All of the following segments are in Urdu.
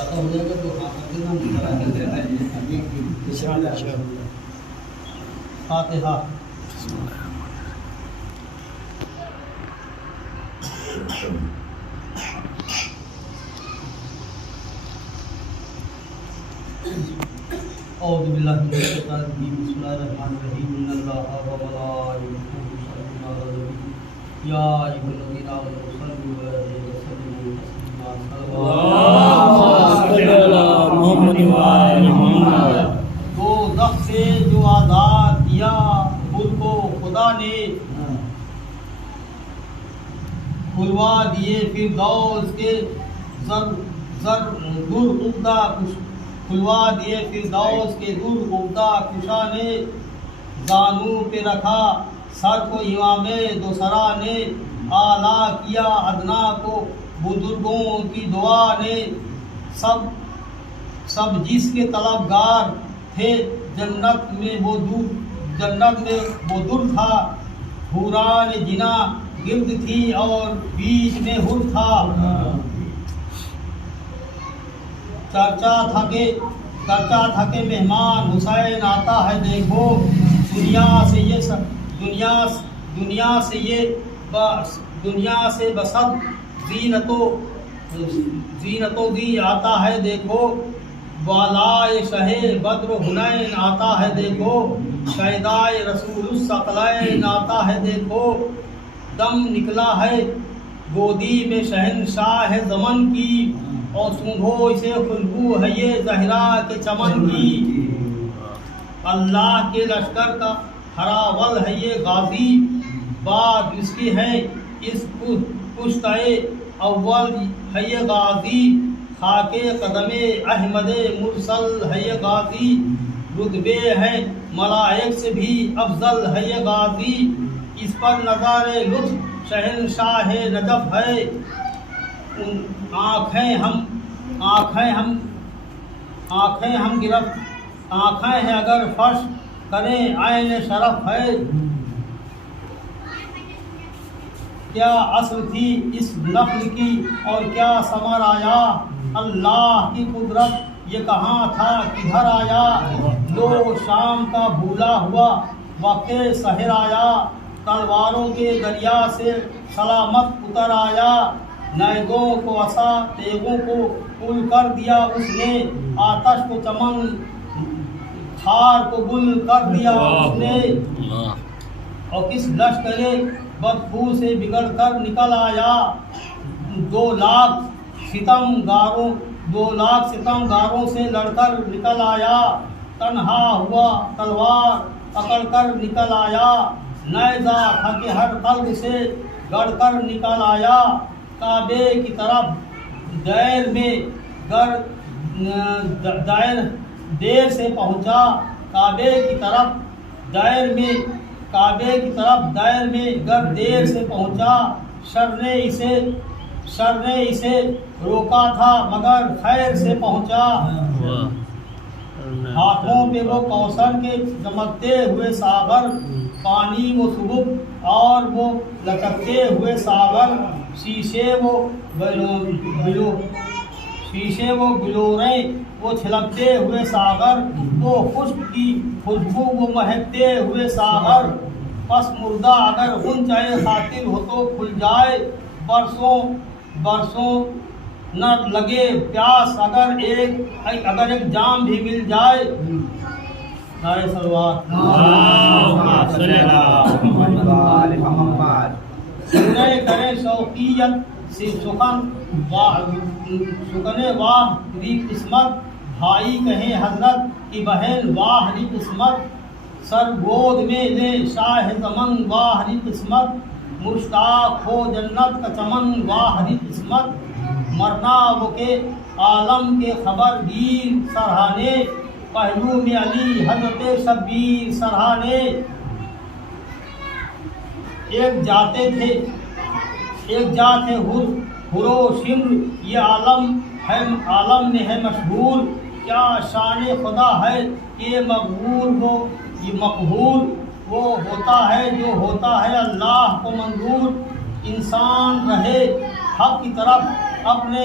زیادہ ہو جائے گا تو فاتحہ. اعوذ باللہ من الشیطان الرجیم. بسم اللہ الرحمن الرحیم. ان اللہ و ملائکتہ یصلون علی النبی یا ایھا الذین آمنوا صلوا علیہ وسلموا تسلیما. اللہم صل علی محمد و آل محمد. دوزخ سے جو آزاد کیا خود کو خدا نے کھلوا دیے فردوس کے درعقدہ کھلوا دیے فردوس کے درعقدہ کشا نے. زانو پہ رکھا سر کو امام دوسرا نے. اعلیٰ کیا ادنا کو بزرگوں کی دعا نے. سب جس کے طلبگار تھے جنت میں وہ در تھا. حوران جنا گرد تھی اور بیچ میں حر تھا. چرچا تھا کہ مہمان حسین آتا ہے دیکھو. دنیا سے بسد زینت و دی آتا ہے دیکھو. بالائے شہ بدر حنین آتا ہے دیکھو. شہدائے رسول الثقلین آتا ہے دیکھو. دم نکلا ہے گودی میں شہنشاہ زمن کی اور سونگھو اسے خوشبو ہے یہ زہرا کے چمن کی. اللہ کے لشکر کا ہراول ہے یہ غازی. بات اس کی ہے اس پشتائے اول ہے یہ غازی. خاک قدم احمد مرسل ہے یہ غازی. رتبے ہیں ملائک سے بھی افضل ہے یہ غازی. اس پر نظر لطف شہنشاہ نجف ہے. آنکھیں ہیں اگر فرش کریں عین شرف ہے. کیا اصل تھی اس نخل کی اور کیا ثمر آیا. اللہ کی قدرت یہ کہاں تھا کدھر آیا. لو شام کا بھولا ہوا وقت سحر آیا. تلواروں کے دریا سے سلامت اتر آیا. نیگوں کو عصا تیغوں کو پل کر دیا اس نے. آتش کو چمن خار کو گل کر دیا اس نے. اور کس لشکر بدخو سے بگڑ کر نکل آیا. 2 لاکھ ستم گاروں سے لڑ کر نکل آیا. تنہا ہوا تلوار پکڑ کر نکل آیا. نیزہ تھا کہ ہر قلب سے گڑ کر نکل آیا. کعبے کی طرف دیر سے پہنچا. کعبے کی طرف دیر میں گر دیر سے پہنچا. شر نے اسے روکا تھا مگر خیر سے پہنچا. ہاتھوں پہ وہ کوثر کے چمکتے ہوئے ساغر. پانی وہ سبک اور وہ لچکتے ہوئے ساغر. شیشے وہ بلوریں وہ چھلکتے ہوئے ساغر. وہ خشک کی خوشبو وہ مہکتے ہوئے ساغر. پس مردہ اگر غنچۂ خاطر ہو تو کھل جائے. برسوں نہ لگے پیاس اگر ایک جام بھی مل جائے. نعرہ صلوات. کرے شوقیت سے سخن واہ ری قسمت. بھائی کہیں حضرت کی بہن واہ ری قسمت. سر گود میں لے شاہ زمن واہ ری قسمت. مشتاق ہو جنت کا چمن واہ ری قسمت. مرنا وہ کے عالم کے خبر گیر سرہانے. پہلو میں علی حضرت شبیر سرہانے. ایک جاتے تھے حر و شمر. یہ عالم میں ہے مشہور. کیا شان خدا ہے کہ مقہور وہ ہوتا ہے جو ہوتا ہے اللہ کو منظور. انسان رہے حق کی طرف اپنے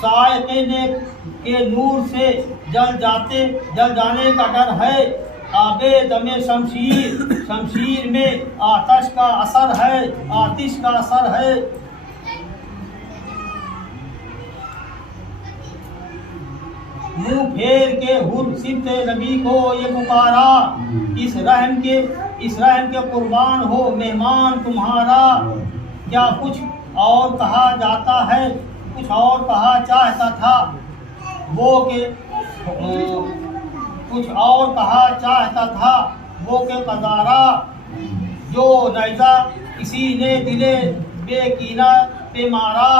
سائقے کے نور سے جل جانے کا ڈر ہے، آب دم شمشیر میں آتش کا اثر ہے، منہ پھیر کے حر سبت نبی کو یہ پکارا، اس رحم کے قربان ہو مہمان تمہارا۔ کیا کچھ اور کہا جاتا ہے، کچھ اور کہا چاہتا تھا وہ کہ قذارا، جو نیزہ کسی نے دلے بے کینہ پہ مارا،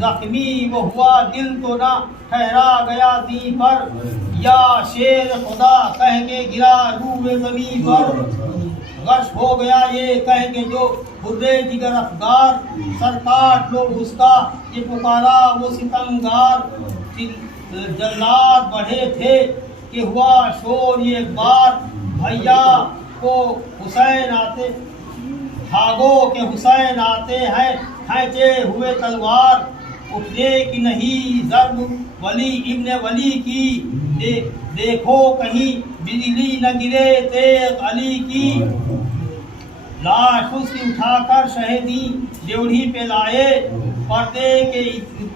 زخمی وہ ہوا دل تو نہ ٹھہرا گیا زیں پر، یا شیر خدا کہہ کے گرا روئے زمین پر، غش ہو گیا یہ کہہ کے جو برے جگر افگار، سر کاٹ لو اس کا یہ پکارا وہ ستمگار، جلاد بڑھے تھے کہ ہوا شور یہ ایک بار، بھیا کو حسین آتے بھاگو کہ حسین آتے ہیں کھینچے ہوئے تلوار، اٹھنے کی نہیں ضرب ولی ابن ولی کی، دیکھو کہیں بجلی نہ گرے تیغ علی کی، لاش اس کی اٹھا کر شہیدی ڈیوڑھی پہ لائے، پردے کے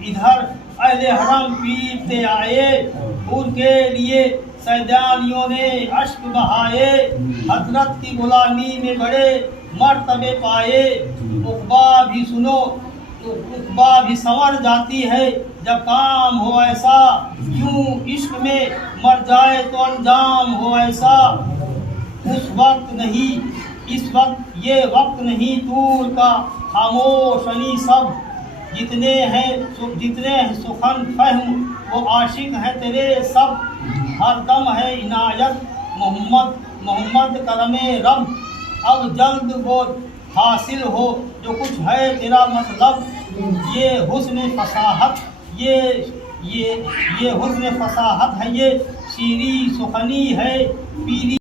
ادھر اہل حرم پیٹتے آئے، ان کے لیے سیدانیوں نے اشک بہائے، حضرت کی غلامی میں بڑے مرتبے پائے، عقبہ بھی سنور جاتی ہے جب کام ہو ایسا، یوں عشق میں مر جائے تو انجام ہو ایسا، اس وقت یہ وقت نہیں طور کا، خاموشنی سب جتنے ہیں سخن فہم وہ عاشق ہیں تیرے سب، ہر دم ہے عنایت محمد کرم رب، اب جلد وہ حاصل ہو جو کچھ ہے تیرا مطلب، یہ حسن فصاحت ہے، یہ شیریں سخنی ہے، پیری